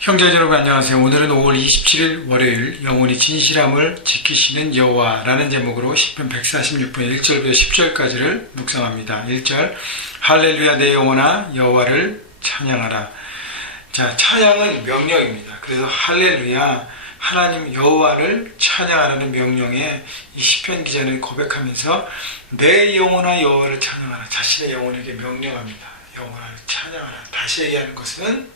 형제 여러분 안녕하세요. 오늘은 5월 27일 월요일 영원히 진실함을 지키시는 여호와라는 제목으로 시편 146편 1절부터 10절까지를 묵상합니다. 1절 할렐루야 내 영혼아 여호와를 찬양하라. 자, 찬양은 명령입니다. 그래서 할렐루야 하나님 여호와를 찬양하라는 명령에 이 시편 기자는 고백하면서 내 영혼아 여호와를 찬양하라. 자신의 영혼에게 명령합니다. 영혼을 찬양하라. 다시 얘기하면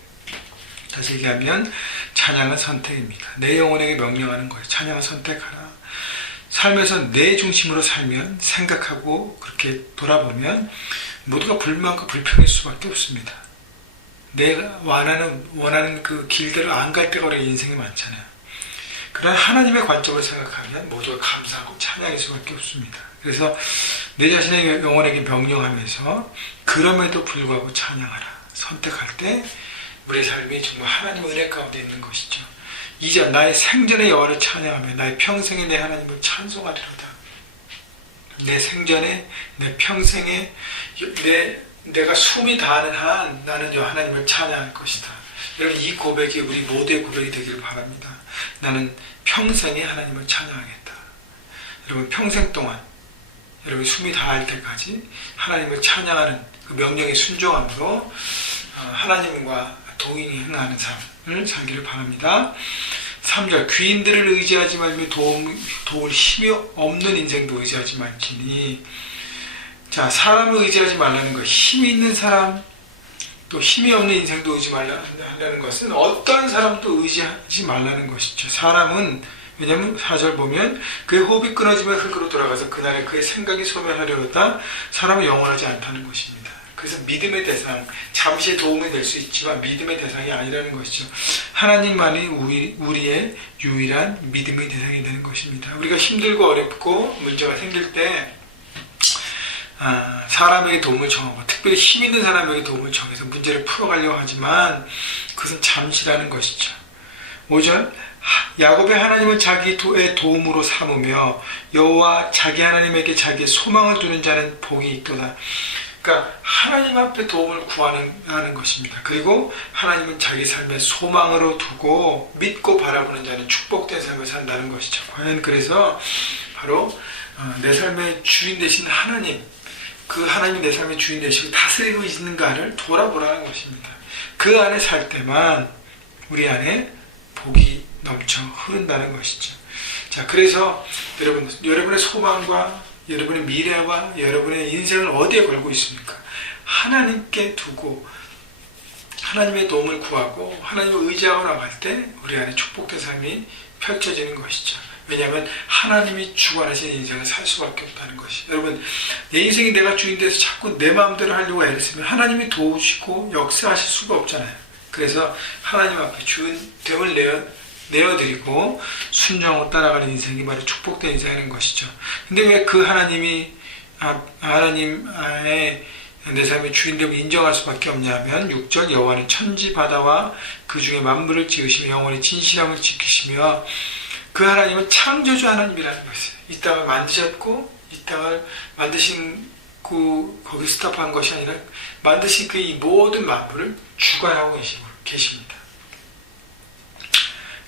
찬양은 선택입니다. 내 영혼에게 명령하는 거예요. 찬양은 선택하라. 삶에서 내 중심으로 살면, 생각하고 그렇게 돌아보면 모두가 불만과 불평일 수밖에 없습니다. 내가 원하는 그 길대로 안 갈 때가 우리 인생이 많잖아요. 그러나 하나님의 관점을 생각하면 모두가 감사하고 찬양할 수밖에 없습니다. 그래서 내 자신의 영혼에게 명령하면서 그럼에도 불구하고 찬양하라. 선택할 때 우리의 삶이 정말 하나님의 은혜 가운데 있는 것이죠. 이제 나의 생전의 여호와를 찬양하며 나의 평생에 내 하나님을 찬송하리로다. 내 생전에 내 평생에 내가 숨이 다하는 한 나는 하나님을 찬양할 것이다. 여러분 이 고백이 우리 모두의 고백이 되기를 바랍니다. 나는 평생에 하나님을 찬양하겠다. 여러분 평생 동안 여러분이 숨이 다할 때까지 하나님을 찬양하는 그 명령에 순종함으로 하나님과 동행이 행하는 삶을 살기를 바랍니다. 3절 귀인들을 의지하지 말며 도울 힘이 없는 인생도 의지하지 말지니. 자, 사람을 의지하지 말라는 것, 힘이 있는 사람 또 힘이 없는 인생도 의지 말라는 것은 어떠한 사람도 의지하지 말라는 것이죠. 사람은 왜냐하면 4절 보면 그의 호흡이 끊어지면 흙으로 돌아가서 그날에 그의 생각이 소멸하려다 사람은 영원하지 않다는 것입니다. 그래서 믿음의 대상, 잠시 도움이 될 수 있지만 믿음의 대상이 아니라는 것이죠. 하나님만이 우리의 유일한 믿음의 대상이 되는 것입니다. 우리가 힘들고 어렵고 문제가 생길 때 사람에게 도움을 청하고 특별히 힘 있는 사람에게 도움을 청해서 문제를 풀어가려고 하지만 그것은 잠시라는 것이죠. 5절 야곱의 하나님을 자기의 도움으로 삼으며 여호와 자기 하나님에게 자기의 소망을 두는 자는 복이 있도다. 그러니까 하나님 앞에 도움을 구하는 것입니다. 그리고 하나님은 자기 삶의 소망으로 두고 믿고 바라보는 자는 축복된 삶을 산다는 것이죠. 과연 그래서 바로 내 삶의 주인 되신 하나님, 그 하나님이 내 삶의 주인 되시고 다스리고 있는가를 돌아보라는 것입니다. 그 안에 살 때만 우리 안에 복이 넘쳐 흐른다는 것이죠. 자, 그래서 여러분의 소망과 여러분의 미래와 여러분의 인생을 어디에 걸고 있습니까? 하나님께 두고 하나님의 도움을 구하고 하나님을 의지하고 나갈 때 우리 안에 축복된 삶이 펼쳐지는 것이죠. 왜냐하면 하나님이 주관하신 인생을 살 수밖에 없다는 것이. 여러분 내 인생이 내가 주인 돼서 자꾸 내 마음대로 하려고 애를 쓰면 하나님이 도우시고 역사하실 수가 없잖아요. 그래서 하나님 앞에 주인됨을 내어드리고 순종으로 따라가는 인생이 바로 축복된 인생인 것이죠. 근데 왜 그 하나님의 내 삶의 주인됨을 인정할 수밖에 없냐면 6절 여호와는 천지 바다와 그 중에 만물을 지으시며 영원히 진실함을 지키시며 그 하나님은 창조주 하나님이라는 것이에요. 이 땅을 만드셨고 이 땅을 만드신 거기 스탑한 것이 아니라 만드신 그 이 모든 만물을 주관하고 계십니다.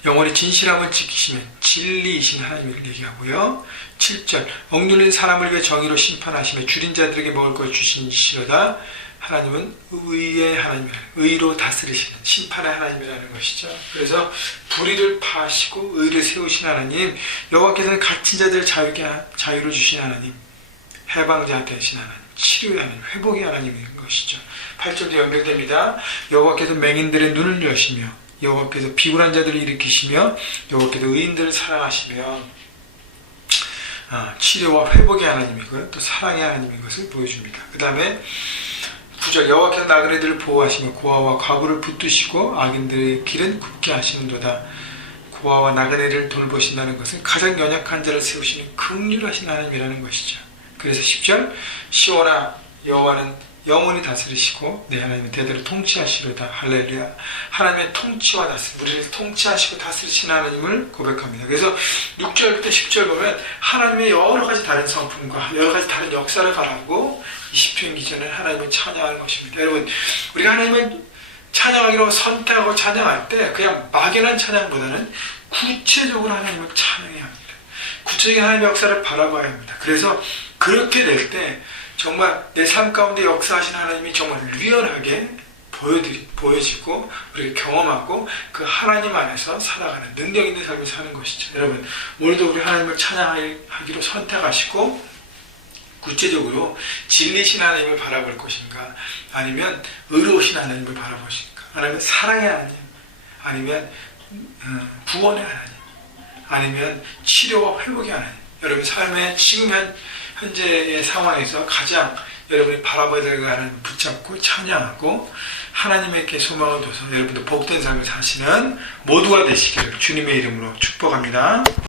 영원히 진실함을 지키시면 진리이신 하나님을 얘기하고요. 7절 억눌린 사람을 위해 정의로 심판하시며 줄인 자들에게 먹을 걸 주시니시로다. 하나님은 의의 하나님이라는, 의로 다스리시는 심판의 하나님이라는 것이죠. 그래서 불의를 파하시고 의를 세우신 하나님, 여호와께서는 갇힌 자들을 자유로 주신 하나님, 해방자 되신 하나님, 치료의 하나님, 회복의 하나님인 것이죠. 8절도 연결됩니다. 여호와께서 맹인들의 눈을 여시며 여호와께서 비굴한 자들을 일으키시며 여호와께서 의인들을 사랑하시며 치료와 회복의 하나님이고요. 또 사랑의 하나님인 것을 보여줍니다. 그 다음에 9절 여호와께서 나그네들을 보호하시며 고아와 과부를 붙드시고 악인들의 길은 굽게 하시는도다. 고아와 나그네를 돌보신다는 것은 가장 연약한 자를 세우시는 긍휼하신 하나님이라는 것이죠. 그래서 10절 시온아 여호와는 영원히 다스리시고 내 하나님은 대대로 통치하시로다. 할렐루야. 하나님의 통치와 다스림, 우리를 통치하시고 다스리시는 하나님을 고백합니다. 그래서 6절부터 10절 보면 하나님의 여러 가지 다른 성품과 여러 가지 다른 역사를 바라보고 이 시편 기전은 하나님을 찬양하는 것입니다. 여러분 우리가 하나님을 찬양하기로 선택하고 찬양할 때 그냥 막연한 찬양보다는 구체적으로 하나님을 찬양해야 합니다. 구체적인 하나님의 역사를 바라봐야 합니다. 그래서 그렇게 될 때 정말 내 삶 가운데 역사하신 하나님이 정말 유연하게 보여지고 우리가 경험하고 그 하나님 안에서 살아가는 능력 있는 삶을 사는 것이죠. 여러분, 오늘도 우리 하나님을 찬양하기로 선택하시고 구체적으로 진리신 하나님을 바라볼 것인가, 아니면 의로우신 하나님을 바라보실까, 아니면 사랑의 하나님, 아니면 구원의 하나님, 아니면 치료와 회복의 하나님. 여러분 삶의 지금 현재의 상황에서 가장 여러분이 바라봐야 될 하나님을 붙잡고 찬양하고 하나님에게 소망을 둬서 여러분도 복된 삶을 사시는 모두가 되시기를 주님의 이름으로 축복합니다.